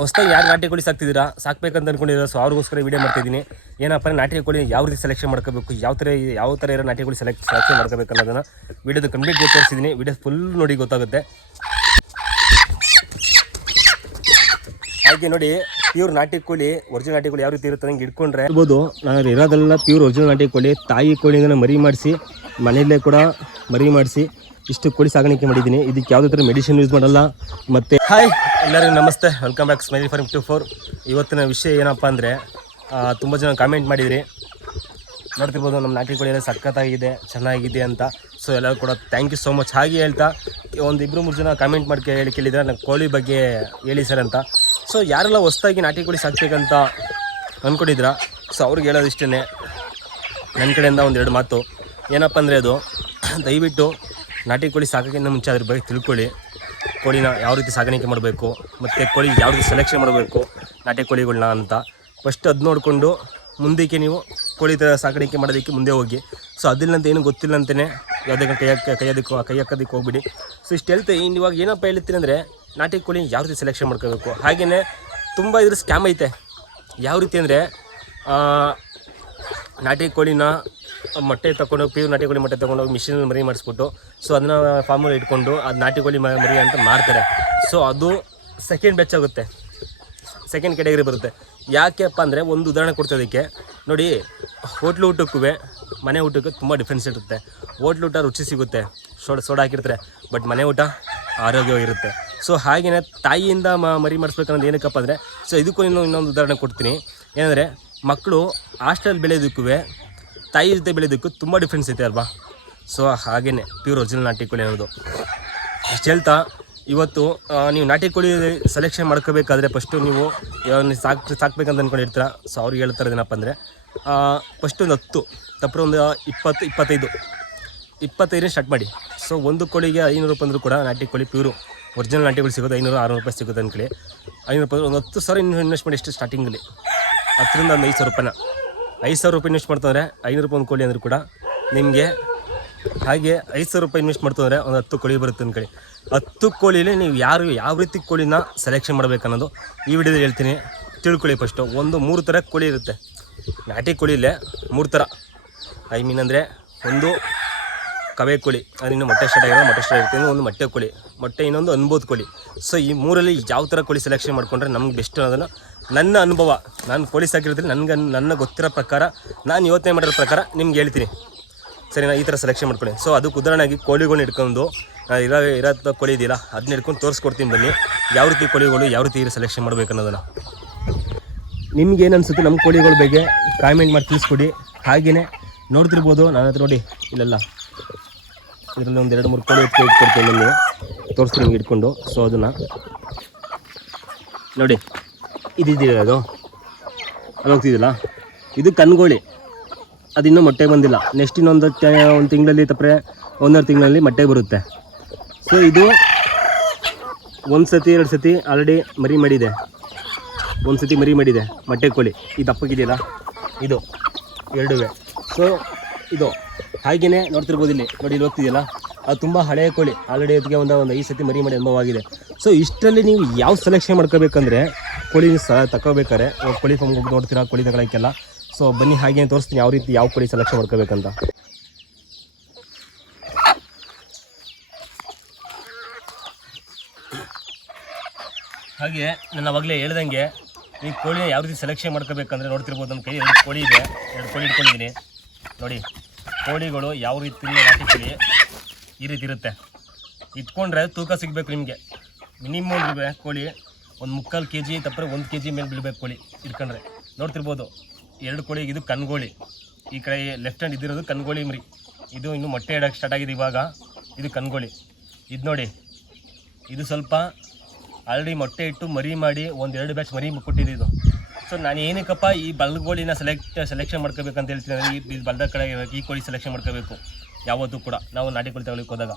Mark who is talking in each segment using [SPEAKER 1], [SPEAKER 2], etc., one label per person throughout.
[SPEAKER 1] ಹೊಸ್ದಾಗಿ ಯಾರು ನಾಟಿ ಕೋಳಿ ಸಾಕ್ತಿದ್ದೀರಾ? ಸಾಕ್ಬೇಕಂತ ಅಂದ್ಕೊಂಡಿದ್ರೆ ಸೊ ಅವ್ರಿಗೋಸ್ಕರ ವೀಡಿಯೋ ಮಾಡ್ತಿದ್ದೀನಿ. ಏನಪ್ಪ, ನಾಟಿ ಕೋಳಿ ಯಾವ ರೀತಿ ಸೆಲೆಕ್ಷನ್ ಮಾಡ್ಕೋಬೇಕು? ಯಾವ ಥರ ಯಾವ ಥರ ಇರೋ ನಾಟಿ ಕೋಳಿ ಸೆಲೆಕ್ಟ್ ಸೆಲೆಕ್ಷನ್ ಮಾಡ್ಕೋಬೇಕು ಅನ್ನೋದನ್ನು ವೀಡಿಯೋದು ಕಂಪ್ಲೀಟ್ ತೋರಿಸಿದ್ದೀನಿ. ವೀಡಿಯೋ ಫುಲ್ ನೋಡಿ ಗೊತ್ತಾಗುತ್ತೆ. ಹಾಗೆ ನೋಡಿ ಪ್ಯೂರ್ ನಾಟಿ ಕೋಳಿ ಒರಿಜಿನಲ್ ನಾಟಿ ಕೋಳಿ ಯಾವ ರೀತಿ ಇರುತ್ತೆ ನಂಗೆ ಇಟ್ಕೊಂಡ್ರೆ. ಇರ್ಬೋದು ನಾನು ಇರೋದೆಲ್ಲ ಪ್ಯೂರ್ ಒರಿಜಿನಲ್ ನಾಟಿ ಕೋಳಿ, ತಾಯಿ ಕೋಳಿನ ಮರಿ ಮಾಡಿಸಿ, ಮನೆಯಲ್ಲೇ ಕೂಡ ಮರಿ ಮಾಡಿಸಿ ಇಷ್ಟು ಕೋಳಿ ಸಾಗಾಣಿಕೆ ಮಾಡಿದ್ದೀನಿ. ಇದಕ್ಕೆ ಯಾವುದೇ ಥರ ಮೆಡಿಸಿನ್ ಯೂಸ್ ಮಾಡಲ್ಲ. ಮತ್ತು ಹಾಯ್ ಎಲ್ಲರಿಗೂ ನಮಸ್ತೆ. Welcome back smiley farm two four ಇವತ್ತಿನ ವಿಷಯ ಏನಪ್ಪ ಅಂದರೆ ತುಂಬ ಜನ ಕಾಮೆಂಟ್ ಮಾಡಿದಿರಿ. ನೋಡ್ತಿರ್ಬೋದು ನಮ್ಮ ನಾಟಿ ಕೋಳಿ ಎಲ್ಲ ಸಖತ್ತಾಗಿದೆ, ಚೆನ್ನಾಗಿದೆ ಅಂತ. ಸೊ ಎಲ್ಲರೂ ಕೂಡ ಥ್ಯಾಂಕ್ ಯು ಸೋ ಮಚ್ ಹಾಗೆ ಹೇಳ್ತಾ, ಒಂದು ಇಬ್ಬರು ಮೂರು ಜನ ಕಾಮೆಂಟ್ ಮಾಡಿ ಹೇಳಿ ಕೇಳಿದ್ರೆ ನಂಗೆ ಕೋಳಿ ಬಗ್ಗೆ ಹೇಳಿ ಸರ್ ಅಂತ. ಸೊ ಯಾರೆಲ್ಲ ಹೊಸ್ದಾಗಿ ನಾಟಿ ಕೋಳಿ ಸಾಕ್ಬೇಕಂತ ಅಂದ್ಕೊಂಡಿದ್ರ ಸೊ ಅವ್ರಿಗೆ ಹೇಳೋದು ಇಷ್ಟೇ ನನ್ನ ಕಡೆಯಿಂದ ಒಂದೆರಡು ಮಾತು. ಏನಪ್ಪ ಅಂದರೆ ಅದು, ದಯವಿಟ್ಟು ನಾಟಿ ಕೋಳಿ ಸಾಕೋಕ್ಕಿಂತ ಮುಂಚೆ ಅದ್ರ ಬಗ್ಗೆ ತಿಳ್ಕೊಳ್ಳಿ. ಕೋಳಿನ ಯಾವ ರೀತಿ ಸಾಗಾಣಿಕೆ ಮಾಡಬೇಕು, ಮತ್ತು ಕೋಳಿ ಯಾವ ರೀತಿ ಸೆಲೆಕ್ಷನ್ ಮಾಡಬೇಕು, ನಾಟಿ ಕೋಳಿಗಳನ್ನ ಅಂತ. ಫಸ್ಟ್ ಅದು ನೋಡಿಕೊಂಡು ಮುಂದಕ್ಕೆ ನೀವು ಕೋಳಿ ಥರ ಸಾಕಾಣಿಕೆ ಮಾಡೋದಕ್ಕೆ ಮುಂದೆ ಹೋಗಿ. ಸೊ ಅದಿಲ್ಲಂತ ಏನು ಗೊತ್ತಿಲ್ಲ ಅಂತಲೇ ಯಾವುದೇ ಕೈ ಕೈಯೋದಕ್ಕೆ ಕೈ ಹಾಕೋದಕ್ಕೆ ಹೋಗ್ಬಿಡಿ. ಸೊ ಇಷ್ಟು ಹೇಳ್ತೆ ಇನ್ನು ಇವಾಗ ಏನಪ್ಪ ಹೇಳ್ತೀನಿ ಅಂದರೆ ನಾಟಿ ಕೋಳಿ ಯಾವ ರೀತಿ ಸೆಲೆಕ್ಷನ್ ಮಾಡ್ಕೋಬೇಕು? ಹಾಗೆಯೇ ತುಂಬ ಇದ್ರ ಸ್ಕ್ಯಾಮ್ ಐತೆ. ಯಾವ ರೀತಿ ಅಂದರೆ ನಾಟಿ ಕೋಳಿನ ಮೊಟ್ಟೆ ತಗೊಂಡು ಪ್ಯೂರ್ ನಾಟಿ ಕೋಳಿ ಮೊಟ್ಟೆ ತೊಗೊಂಡೋಗಿ ಮಿಷಿನಲ್ಲಿ ಮರಿ ಮಾಡಿಸ್ಬಿಟ್ಟು ಸೊ ಅದನ್ನ ಫಾರ್ಮಲ್ಲಿ ಇಟ್ಕೊಂಡು ಅದು ನಾಟಿ ಕೋಳಿ ಮರಿ ಅಂತ ಮಾರ್ತಾರೆ ಸೊ ಅದು ಸೆಕೆಂಡ್ ಬೆಚ್ ಆಗುತ್ತೆ. ಸೆಕೆಂಡ್ ಕೆಟಗರಿ ಬರುತ್ತೆ. ಯಾಕೆಪ್ಪ ಅಂದರೆ ಒಂದು ಉದಾಹರಣೆ ಕೊಡ್ತೋದಕ್ಕೆ ನೋಡಿ, ಹೋಟ್ಲು ಊಟಕ್ಕೂ ಮನೆ ಊಟಕ್ಕೆ ತುಂಬ ಡಿಫ್ರೆನ್ಸ್ ಇರುತ್ತೆ. ಹೋಟ್ಲು ಊಟ ರುಚಿ ಸಿಗುತ್ತೆ. ಸೋಡ, ಸೋಡಾ ಹಾಕಿರ್ತಾರೆ ಬಟ್ ಮನೆ ಊಟ ಆರೋಗ್ಯವಾಗಿರುತ್ತೆ. ಸೊ ಹಾಗೆಯೇ ತಾಯಿಯಿಂದ ಮರಿ ಮಾಡಿಸ್ಬೇಕನ್ನೋದು ಏನಕ್ಕಪ್ಪ ಅಂದರೆ ಸೊ ಇದಕ್ಕೂ ಇನ್ನೂ, ಇನ್ನೊಂದು ಉದಾಹರಣೆ ಕೊಡ್ತೀನಿ. ಏನಂದರೆ ಮಕ್ಕಳು ಹಾಸ್ಟೆಲ್ ಬೆಳೆಯೋದಕ್ಕೂ ತಾಯಿ ಜೊತೆ ಬೆಳೆಯೋದಕ್ಕೂ ತುಂಬ ಡಿಫ್ರೆನ್ಸ್ ಐತೆ ಅಲ್ವಾ? ಸೊ ಹಾಗೇ ಪ್ಯೂರ್ ಒರಿಜಿನಲ್ ನಾಟಿ ಕೋಳಿ ಅನ್ನೋದು. ಇಷ್ಟು ಹೇಳ್ತಾ, ಇವತ್ತು ನೀವು ನಾಟಿ ಕೋಳಿ ಸೆಲೆಕ್ಷನ್ ಮಾಡ್ಕೋಬೇಕಾದ್ರೆ ಫಸ್ಟು ನೀವು ಸಾಕು ಸಾಕ್, ಸಾಕ್ಬೇಕಂತ ಅಂದ್ಕೊಂಡಿರ್ತೀರ ಸೊ ಅವ್ರಿಗೆ ಹೇಳ್ತಾರೆ ಏನಪ್ಪ ಅಂದರೆ ಫಸ್ಟ್ ಒಂದು ಹತ್ತು ತಪ್ಪರ ಒಂದು ಇಪ್ಪತ್ತು, ಇಪ್ಪತ್ತೈದು, ಇಪ್ಪತ್ತೈದನೇ ಸ್ಟಾರ್ಟ್ ಮಾಡಿ. ಸೊ ಒಂದು ಕೋಳಿಗೆ ಐನೂರು ರೂಪಾಯಿ ಅಂದರೂ ಕೂಡ ನಾಟಿ ಕೋಳಿ ಪ್ಯೂರು ಒರಿಜಿನಲ್ ನಾಟಿ ಕೋಳಿ ಸಿಗೋದು ಐನೂರು, ಆರುನೂರು ರೂಪಾಯಿ ಸಿಗುತ್ತೆ ಅಂದ್ಕೊಳ್ಳಿ ಐನೂರು ರೂಪಾಯಿ, ಒಂದು ಹತ್ತು ಸಾವಿರ ಇನ್ವೆಸ್ಟ್ ಮಾಡಿ ಎಷ್ಟು ಸ್ಟಾರ್ಟಿಂಗಲ್ಲಿ ಹತ್ತರಿಂದ ಒಂದು ಐದು ಸಾವಿರ ರೂಪಾಯಿನ. ಐದು ಸಾವಿರ ರೂಪಾಯಿ ಇನ್ವೆಸ್ಟ್ ಮಾಡ್ತಂದ್ರೆ. ಐನೂರು ರೂಪಾಯಿ ಒಂದು ಕೋಳಿ ಅಂದರೂ ಕೂಡ ನಿಮಗೆ ಹಾಗೆ ಐದು ಸಾವಿರ ರೂಪಾಯಿ ಇನ್ವೆಸ್ಟ್ ಮಾಡ್ತಂದ್ರೆ, ಒಂದು ಹತ್ತು ಕೋಳಿ ಬರುತ್ತೆ ಅಂದ್ಕೊಳ್ಳಿ. ಹತ್ತು ಕೋಳಿಲಿ ನೀವು ಯಾರು ಯಾವ ರೀತಿ ಕೋಳಿನ ಸೆಲೆಕ್ಷನ್ ಮಾಡ್ಬೇಕು ಅನ್ನೋದು ಈ ವಿಡಿಯೋದಲ್ಲಿ ಹೇಳ್ತೀನಿ. ತಿಳ್ಕೊಳ್ಳಿ ಫಸ್ಟು ಒಂದು, ಮೂರು ಥರ ಕೋಳಿ ಇರುತ್ತೆ. ನಾಟಿ ಕೋಳಿಲೇ ಮೂರು ಥರ. ಐ ಮೀನ್ ಅಂದರೆ ಒಂದು ಕವೆ ಕೋಳಿ ಅದು ಇನ್ನು ಮೊಟ್ಟೆ ಸ್ಟಾರ್ಟ್ ಆಗಿರೋ ಮೊಟ್ಟೆ ಸ್ಟಾರ್ಟ್ ಇರುತ್ತೆ ಒಂದು ಮೊಟ್ಟೆ ಕೋಳಿ, ಮೊಟ್ಟೆ ಇನ್ನೊಂದು ಅನ್ಬೋದು ಕೋಳಿ. ಸೊ ಈ ಮೂರಲ್ಲಿ ಯಾವ ಥರ ಕೋಳಿ ಸೆಲೆಕ್ಷನ್ ಮಾಡ್ಕೊಂಡ್ರೆ ನಮ್ಗೆ ಬೆಸ್ಟ್ ಅನ್ನೋದನ್ನು ನನ್ನ ಅನುಭವ, ನಾನು ಪೊಲೀಸ್ ಆಗಿರೋದ್ರೆ ನನಗೆ, ನನ್ನ ಗೊತ್ತಿರೋ ಪ್ರಕಾರ, ನಾನು ಯೋಚನೆ ಮಾಡಿರೋ ಪ್ರಕಾರ ನಿಮ್ಗೆ ಹೇಳ್ತೀನಿ. ಸರಿ ನಾನು ಈ ಥರ ಸೆಲೆಕ್ಷನ್ ಮಾಡ್ಕೊಳ್ಳಿ. ಸೊ ಅದಕ್ಕೆ ಉದಾಹರಣೆಯಾಗಿ ಕೋಳಿಗಳನ್ನ ಇಟ್ಕೊಂಡು ಇರ ಇರೋ ಕೋಳಿ ಇದೆಯಲ್ಲ ಅದನ್ನ ಹಿಡ್ಕೊಂಡು ತೋರಿಸ್ಕೊಡ್ತೀನಿ ಬನ್ನಿ. ಯಾವ ರೀತಿ ಕೋಳಿಗಳು, ಯಾವ ರೀತಿ ಸೆಲೆಕ್ಷನ್ ಮಾಡಬೇಕು ಅನ್ನೋದನ್ನು. ನಿಮ್ಗೆ ಏನು ಅನ್ಸುತ್ತೆ ನಮ್ಮ ಕೋಳಿಗಳ ಬಗ್ಗೆ ಕಾಮೆಂಟ್ ಮಾಡಿ ತಿಳಿಸ್ಕೊಡಿ. ಹಾಗೆಯೇ ನೋಡ್ತಿರ್ಬೋದು, ನಾನು ಹತ್ರ ನೋಡಿ, ಇಲ್ಲೆಲ್ಲ. ಇದರಲ್ಲಿ ಒಂದು ಎರಡು ಮೂರು ಕೋಳಿ ಇಟ್ಕೊಂಡು ಇಟ್ಕೊಡ್ತೀನಿ ನಿಮಗೆ ತೋರಿಸ್ತೀನಿ ಇಟ್ಕೊಂಡು ಸೊ ಅದನ್ನು ನೋಡಿ. ಇದಿದೆಯಲ್ಲ ಅದು ಅಲ್ಲಿ ಹೋಗ್ತಿದ್ದಿಲ್ಲ? ಇದು ಕನ್ಗೋಳಿ ಅದು ಇನ್ನೂ ಮೊಟ್ಟೆ ಬಂದಿಲ್ಲ. ನೆಕ್ಸ್ಟ್ ಇನ್ನೊಂದು ಒಂದು ತಿಂಗಳಲ್ಲಿ ತಪ್ಪರೆ ಒಂದೆರಡು ತಿಂಗಳಲ್ಲಿ ಮೊಟ್ಟೆ ಬರುತ್ತೆ. ಸೊ ಇದು ಒಂದು ಸತಿ, ಎರಡು ಸತಿ ಆಲ್ರೆಡಿ ಮರಿ ಮಾಡಿದೆ. ಒಂದು ಸತಿ ಮರಿ ಮಾಡಿದೆ ಮೊಟ್ಟೆ ಕೋಳಿ. ಈ ದಪ್ಪಕ್ಕಿದೆಯಲ್ಲ ಇದು. ಎರಡುವೆ. ಸೊ ಇದು. ಹಾಗೇ ನೋಡ್ತಿರ್ಬೋದು ಇಲ್ಲಿ. ನೋಡಿ, ಇಲ್ಲಿ ಹೋಗ್ತಿದೆಯಲ್ಲ? ಅದು ತುಂಬ ಹಳೆಯ ಕೋಳಿ. ಆಲ್ರೆಡಿ ಅದಕ್ಕೆ ಒಂದು ಒಂದು ಐದು ಸತಿ ಮರಿ ಮಾಡಿ ಅನುಭವ ಆಗಿದೆ. ಸೊ ಇಷ್ಟರಲ್ಲಿ ನೀವು ಯಾವ ಸೆಲೆಕ್ಷನ್ ಮಾಡ್ಕೋಬೇಕಂದ್ರೆ ಕೋಳಿ ತಗೋಬೇಕಾರೆ ಕೋಳಿ ಫಾರ್ಮ್ಗೆ ಹೋಗಿ ನೋಡ್ತೀರಾ ಕೋಳಿ ತಗೊಳಕ್ಕೆಲ್ಲ ಸೊ ಬನ್ನಿ, ಹಾಗೆ ತೋರಿಸ್ತೀನಿ, ಯಾವ ರೀತಿ ಯಾವ ಕೋಳಿ ಸೆಲೆಕ್ಷನ್ ಮಾಡ್ಕೋಬೇಕಂತ. ಹಾಗೆ ನಾನು ಅವಾಗಲೇ ಹೇಳ್ದಂಗೆ, ಈ ಕೋಳಿನ ಯಾವ ರೀತಿ ಸೆಲೆಕ್ಷನ್ ಮಾಡ್ಕೋಬೇಕಂದ್ರೆ ನೋಡ್ತಿರ್ಬೋದು, ನಮ್ಮ ಕೈ ಎರಡು ಕೋಳಿ ಇದೆ, ಎರಡು ಕೋಳಿ ಇಟ್ಕೊಂಡಿದ್ದೀನಿ. ನೋಡಿ, ಕೋಳಿಗಳು ಯಾವ ರೀತಿ ನಾಟಿ ಕೋಳಿ ಈ ರೀತಿ ಇರುತ್ತೆ. ಇಟ್ಕೊಂಡ್ರೆ ತೂಕ ಸಿಗಬೇಕು ನಿಮಗೆ. ಮಿನಿಮಮ್ ಕೋಳಿ. ಒಂದು ಮುಕ್ಕಾಲು ಕೆ ಜಿ ತಪ್ಪರೆ ಒಂದು ಕೆ ಜಿ ಮೇಲೆ ಬಿಡಬೇಕು ಕೋಳಿ ಇಟ್ಕೊಂಡ್ರೆ ನೋಡ್ತಿರ್ಬೋದು, ಎರಡು ಕೋಳಿ, ಇದು ಕನ್ಗೋಳಿ ಈ ಕಡೆ ಲೆಫ್ಟ್ ಹ್ಯಾಂಡ್ ಇದಿರೋದು ಕನ್ಗೋಳಿ ಮರಿ. ಇದು ಇನ್ನು ಮೊಟ್ಟೆ ಇಡೋಕ್ಕೆ ಸ್ಟಾರ್ಟ್ ಆಗಿದೆ ಇವಾಗ. ಇದು ಕನ್ಗೋಳಿ ಇದು ನೋಡಿ. ಇದು ಸ್ವಲ್ಪ ಆಲ್ರೆಡಿ ಮೊಟ್ಟೆ ಇಟ್ಟು ಮರಿ ಮಾಡಿ ಒಂದು ಎರಡು ಬ್ಯಾಚ್ ಮರಿ ಕೊಟ್ಟಿದ್ದು ಇದು. ಸೊ ನಾನು ಏನಕ್ಕಪ್ಪ ಈ ಬಲ್ಗೋಳಿನ ಸೆಲೆಕ್ಟ್ ಸೆಲೆಕ್ಷನ್ ಮಾಡ್ಕೋಬೇಕಂತ ಹೇಳ್ತೀನಿ ಈ ಬಲ್ದ ಕಡೆ ಈ ಕೋಳಿ ಸೆಲೆಕ್ಷನ್ ಮಾಡ್ಕೋಬೇಕು. ಯಾವತ್ತೂ ಕೂಡ. ನಾವು ನಾಟಿ ಕೋಳಿ ತಗೊಳ್ಳಿಕ್ಕೆ ಹೋದಾಗ.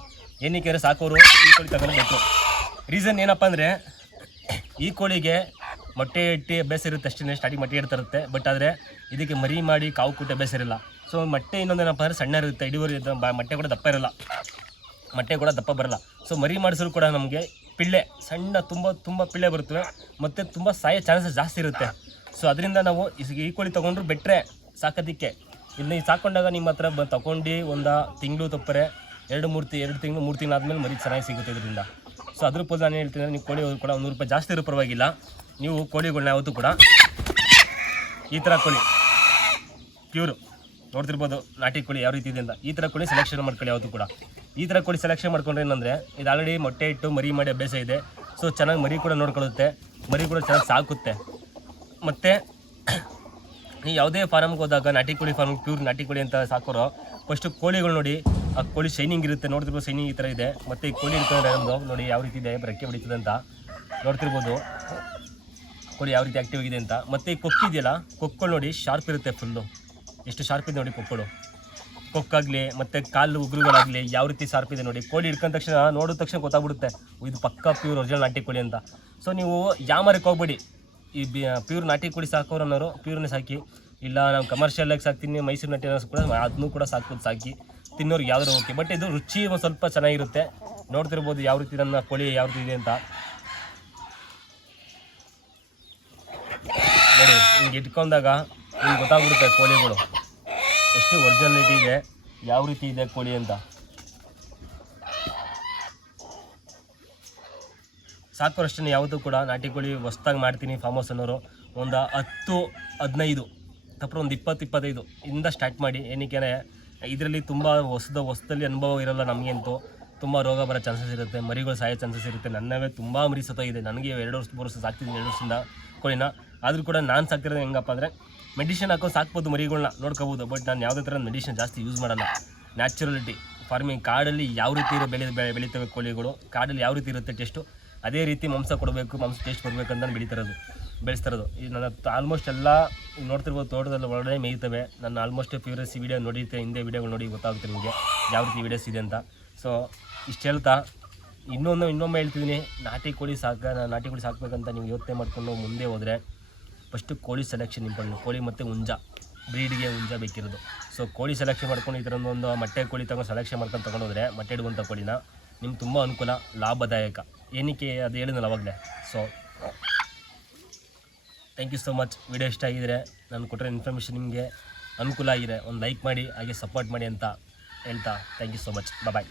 [SPEAKER 1] ಏನಕ್ಕೆ ಸಾಕೋರು ಈ ಕೋಳಿ ತಗೊಳ್ಬೇಕು. ರೀಸನ್ ಏನಪ್ಪ ಅಂದರೆ ಈ ಕೋಳಿಗೆ ಮೊಟ್ಟೆ ಇಟ್ಟು ಅಭ್ಯಾಸ ಇರುತ್ತೆ ಅಷ್ಟೇ ಸ್ಟಾರ್ಟಿಂಗ್ ಮೊಟ್ಟೆ ಇಡ್ತಿರುತ್ತೆ ಬಟ್ ಆದರೆ ಇದಕ್ಕೆ ಮರಿ ಮಾಡಿ ಕಾವು ಕೊಟ್ಟು ಅಭ್ಯಾಸ ಇರಲ್ಲ. ಸೊ ಮೊಟ್ಟೆ ಇನ್ನೊಂದೇನಪ್ಪ ಅಂದರೆ ಸಣ್ಣ ಇರುತ್ತೆ ಇಡುವರಿ ಮೊಟ್ಟೆ ಕೂಡ ದಪ್ಪ ಇರಲ್ಲ. ಮೊಟ್ಟೆ ಕೂಡ ದಪ್ಪ ಬರಲ್ಲ. ಸೊ ಮರಿ ಮಾಡಿಸಿದ್ರು ಕೂಡ ನಮಗೆ ಪಿಳ್ಳೆ, ಸಣ್ಣ ತುಂಬ ತುಂಬ ಪಿಳ್ಳೆ ಬರುತ್ತವೆ. ಮತ್ತು ತುಂಬ ಸಾಯೋ ಚಾನ್ಸಸ್ ಜಾಸ್ತಿ ಇರುತ್ತೆ. ಸೊ ಅದರಿಂದ ನಾವು ಈ ಈ ಕೋಳಿ ತೊಗೊಂಡ್ರು ಬೆಟ್ರೆ ಸಾಕೋದಕ್ಕೆ. ಇಲ್ಲಿ ಸಾಕೊಂಡಾಗ ನಿಮ್ಮ ಹತ್ರ ಬ ತಗೊಂಡು ಒಂದು ತಿಂಗಳು ತಪ್ಪರೆ, ಎರಡು ಮೂರು ತಿ ಎರಡು ತಿಂಗಳು, ಮೂರು ತಿಂಗಳು ಆದಮೇಲೆ ಮರಿ ಚೆನ್ನಾಗಿ ಸಿಗುತ್ತೆ ಇದರಿಂದ. ಸೊ ಅದ್ರ ಪೋಲ್ ನಾನು ಹೇಳ್ತೀನಿ ನೀವು ಕೋಳಿ ಕೂಡ ಒಂದು ರೂಪಾಯಿ ಜಾಸ್ತಿ ಇರೋ ಪರವಾಗಿಲ್ಲ. ನೀವು ಕೋಳಿಗಳನ್ನ ಯಾವತ್ತು ಕೂಡ ಈ ಥರ ಕೋಳಿ ಪ್ಯೂರು ನೋಡ್ತಿರ್ಬೋದು, ನಾಟಿ ಕೋಳಿ ಯಾವ ರೀತಿ ಇದೆ ಅಂತ. ಈ ಥರ ಕೋಳಿ ಸೆಲೆಕ್ಷನ್ ಮಾಡ್ಕೊಳ್ಳಿ ಯಾವತ್ತು ಕೂಡ. ಈ ಥರ ಕೋಳಿ ಸೆಲೆಕ್ಷನ್ ಮಾಡ್ಕೊಂಡ್ರೆ ಏನಂದರೆ, ಇದು ಆಲ್ರೆಡಿ ಮೊಟ್ಟೆ ಇಟ್ಟು ಮರಿ ಮಾಡಿ ಅಭ್ಯಾಸ ಇದೆ. ಸೊ ಚೆನ್ನಾಗಿ ಮರಿ ಕೂಡ ನೋಡ್ಕೊಳ್ಳುತ್ತೆ. ಮರಿ ಕೂಡ ಚೆನ್ನಾಗಿ ಸಾಕುತ್ತೆ. ಮತ್ತು ನೀವು ಯಾವುದೇ ಫಾರ್ಮ್ಗೆ ಹೋದಾಗ ನಾಟಿ ಕೋಳಿ ಫಾರ್ಮ್ ಪ್ಯೂರ್ ನಾಟಿ ಕೋಳಿ ಅಂತ ಸಾಕೋರು ಫಸ್ಟು ಕೋಳಿಗಳು ನೋಡಿ, ಆ ಕೋಳಿ ಶೈನಿಂಗ್ ಇರುತ್ತೆ. ನೋಡ್ತಿರ್ಬೋದು ಶೈನಿಂಗ್ ಈ ಥರ ಇದೆ. ಮತ್ತು ಈ ಕೋಳಿ ಇರ್ತದೆ ನಮ್ಮದು ನೋಡಿ ಯಾವ ರೀತಿ ಇದೆ ರೆಕ್ಕೆ ಹೊಡಿತದೆ ಅಂತ ನೋಡ್ತಿರ್ಬೋದು. ಕೋಳಿ ಯಾವ ರೀತಿ ಆ್ಯಕ್ಟಿವ್ ಆಗಿದೆ ಅಂತ. ಮತ್ತು ಈ ಕೊಕ್ಕು ಇದೆಯಲ್ಲ, ಕೊಕ್ಕಳು ನೋಡಿ ಶಾರ್ಪ್ ಇರುತ್ತೆ ಫುಲ್ಲು ಎಷ್ಟು ಶಾರ್ಪ್ ಇದೆ ನೋಡಿ ಕೊಕ್ಕಳು. ಕೊಕ್ಕಾಗಲಿ, ಮತ್ತು ಕಾಲು ಉಗುರುಗಳಾಗಲಿ ಯಾವ ರೀತಿ ಶಾರ್ಪ್ ಇದೆ ನೋಡಿ. ಕೋಳಿ ಹಿಡ್ಕೊಂಡ ತಕ್ಷಣ ನೋಡಿದ ತಕ್ಷಣ ಗೊತ್ತಾಗ್ಬಿಡುತ್ತೆ. ಇದು ಪಕ್ಕ ಪ್ಯೂರ್ ಒರಿಜಿನಲ್ ನಾಟಿ ಕೋಳಿ ಅಂತ. ಸೊ ನೀವು ಯಾಮರಕ್ಕೆ ಹೋಗ್ಬೇಡಿ. ಈ ಬಿ ಪ್ಯೂರ್ ನಾಟಿ ಕೋಳಿ ಸಾಕೋರು ಅನ್ನೋರು ಪ್ಯೂರ್ನೇ ಸಾಕಿ. ಇಲ್ಲ, ನಾವು ಕಮರ್ಷಿಯಲಾಗಿ ಸಾಕ್ತೀನಿ, ಮೈಸೂರು ನಾಟಿ ಅನ್ನೋದು ಕೂಡ ಅದನ್ನೂ ಕೂಡ ಸಾಕ್ಬೋದು ಸಾಕಿ. ತಿನ್ನೋರಿಗೆ ಯಾವ್ದಾರು ಓಕೆ ಬಟ್ ಇದು ರುಚಿ ಸ್ವಲ್ಪ ಚೆನ್ನಾಗಿರುತ್ತೆ. ನೋಡ್ತಿರ್ಬೋದು ಯಾವ ರೀತಿ ನನ್ನ ಕೋಳಿ ಯಾವ ರೀತಿ ಇದೆ ಅಂತ. ನೋಡಿ, ಹಿಂಗೆ ಇಟ್ಕೊಂಡಾಗ ನಿಮ್ಗೆ ಗೊತ್ತಾಗ್ಬಿಡುತ್ತೆ ಕೋಳಿಗಳು. ಎಷ್ಟು ಒರಿಜಿನಲಿಟಿ ಇದೆ, ಯಾವ ರೀತಿ ಇದೆ ಕೋಳಿ ಅಂತ. ಸಾಕೋರಷ್ಟೇ ಯಾವುದು ಕೂಡ ನಾಟಿ ಕೋಳಿ ಹೊಸ್ದಾಗಿ ಮಾಡ್ತೀನಿ ಫಾರ್ಮ್ ಹೌಸ್ ಅನ್ನೋರು ಒಂದು ಹತ್ತು, ಹದಿನೈದು, ತಪ್ಪರ ಒಂದು ಇಪ್ಪತ್ತು, ಇಪ್ಪತ್ತೈದು ಇಂದ ಸ್ಟಾರ್ಟ್ ಮಾಡಿ. ಏನಕ್ಕೆ ಇದರಲ್ಲಿ ತುಂಬ ಹೊಸದ ಹೊಸದಲ್ಲಿ ಅನುಭವ ಇರೋಲ್ಲ ನಮಗಂತೂ. ತುಂಬ ರೋಗ ಬರೋ ಚಾನ್ಸಸ್ ಇರುತ್ತೆ, ಮರಿಗಳು ಸಾಯೋ ಚಾನ್ಸಸ್ ಇರುತ್ತೆ. ನನ್ನವೇ ತುಂಬ ಮರಿ ಸತ್ತೋಗಿದೆ. ನನಗೆ ಎರಡು ವರ್ಷ, ಮೂರು ವರ್ಷ ಸಾಕ್ತಿದ್ದೀನಿ ಎರಡು ವರ್ಷದಿಂದ ಕೋಳಿನ. ಆದರೂ ಕೂಡ ನಾನು ಸಾಕ್ತಿರೋದು ಹೆಂಗಪ್ಪ ಅಂದರೆ ಮೆಡಿಷನ್ ಹಾಕೋ ಸಾಕ್ಬೋದು ಮರಿಗಳನ್ನ ನೋಡ್ಕೋಬೋದು. ಬಟ್ ನಾನು ಯಾವುದೇ ಥರ ಮೆಡಿಷನ್ ಜಾಸ್ತಿ ಯೂಸ್ ಮಾಡಲ್ಲ. ನ್ಯಾಚುರಲಿಟಿ ಫಾರ್ಮಿಂಗ್ ಕಾಡಲ್ಲಿ ಯಾವ ರೀತಿ ಬೆಳೆ- ಬೆಳೀತವೆ ಕೋಳಿಗಳು, ಕಾಡಲ್ಲಿ ಯಾವ ರೀತಿ ಇರುತ್ತೆ ಟೆಸ್ಟು ಅದೇ ರೀತಿ ಮಾಂಸ ಕೊಡಬೇಕು, ಮಾಂಸ ಟೇಸ್ಟ್ ಕೊಡಬೇಕಂತ ಬೆಳೀತಿರೋದು, ಬೆಳೆಸ್ತಿರೋದು. ಈ ನನ್ನ ಆಲ್ಮೋಸ್ಟ್ ಎಲ್ಲ ನೋಡ್ತಿರ್ಬೋದು, ತೋಟದಲ್ಲಿ ಒಳಗಡೆ ಮೇಯ್ತವೆ ನನ್ನ ಆಲ್ಮೋಸ್ಟ್ ಫೇವ್ರೆಸ್ ವಿಡಿಯೋ ನೋಡಿರ್ತೀನಿ ಹಿಂದೆ ವಿಡಿಯೋಗಳು ನೋಡಿ ಗೊತ್ತಾಗುತ್ತೆ ನಿಮಗೆ ಯಾವ ರೀತಿ ವಿಡಿಯೋಸ್ ಇದೆ ಅಂತ. ಸೊ ಇಷ್ಟು ಹೇಳ್ತಾ, ಇನ್ನೊಂದು, ಇನ್ನೊಮ್ಮೆ ಹೇಳ್ತಿದ್ದೀನಿ, ನಾಟಿ ಕೋಳಿ ಸಾಕ ನಾಟಿ ಕೋಳಿ ಸಾಕಬೇಕಂತ ನೀವು ಯೋಚನೆ ಮಾಡ್ಕೊಂಡು ಮುಂದೆ ಹೋದರೆ ಫಸ್ಟು ಕೋಳಿ ಸೆಲೆಕ್ಷನ್ ಇಂಪಾರ್ಟೆಂಟ್ ಕೋಳಿ ಮತ್ತು ಹುಂಜ ಬ್ರೀಡ್ಗೆ ಹುಂಜ ಬೇಕಿರೋದು. ಸೊ ಕೋಳಿ ಸೆಲೆಕ್ಷನ್ ಮಾಡ್ಕೊಂಡು ಈ ಥರದೊಂದು ಮೊಟ್ಟೆ ಕೋಳಿ ತಗೊಂಡು ಸೆಲೆಕ್ಷನ್ ಮಾಡ್ಕೊಂಡು ತೊಗೊಂಡೋದ್ರೆ, ಮೊಟ್ಟೆ ಇಡುವಂಥ ಕೋಳಿನ ನಿಮ್ಗೆ ತುಂಬ ಅನುಕೂಲ, ಲಾಭದಾಯಕ. ಏನಕ್ಕೆ ಅದು ಹೇಳಿದ್ನಲ್ಲ ಅವಾಗಲೇ. So thank you so much video ಇಷ್ಟ ಆಗಿದ್ರೆ ನಾನು ಕೊಟ್ಟಿರೋ ಇನ್ಫಾರ್ಮೇಷನ್ ನಿಮಗೆ ಅನುಕೂಲ ಆಗಿದೆ, ಒಂದು ಲೈಕ್ ಮಾಡಿ, ಹಾಗೆ ಸಪೋರ್ಟ್ ಮಾಡಿ ಅಂತ ಹೇಳ್ತಾ thank you so much bye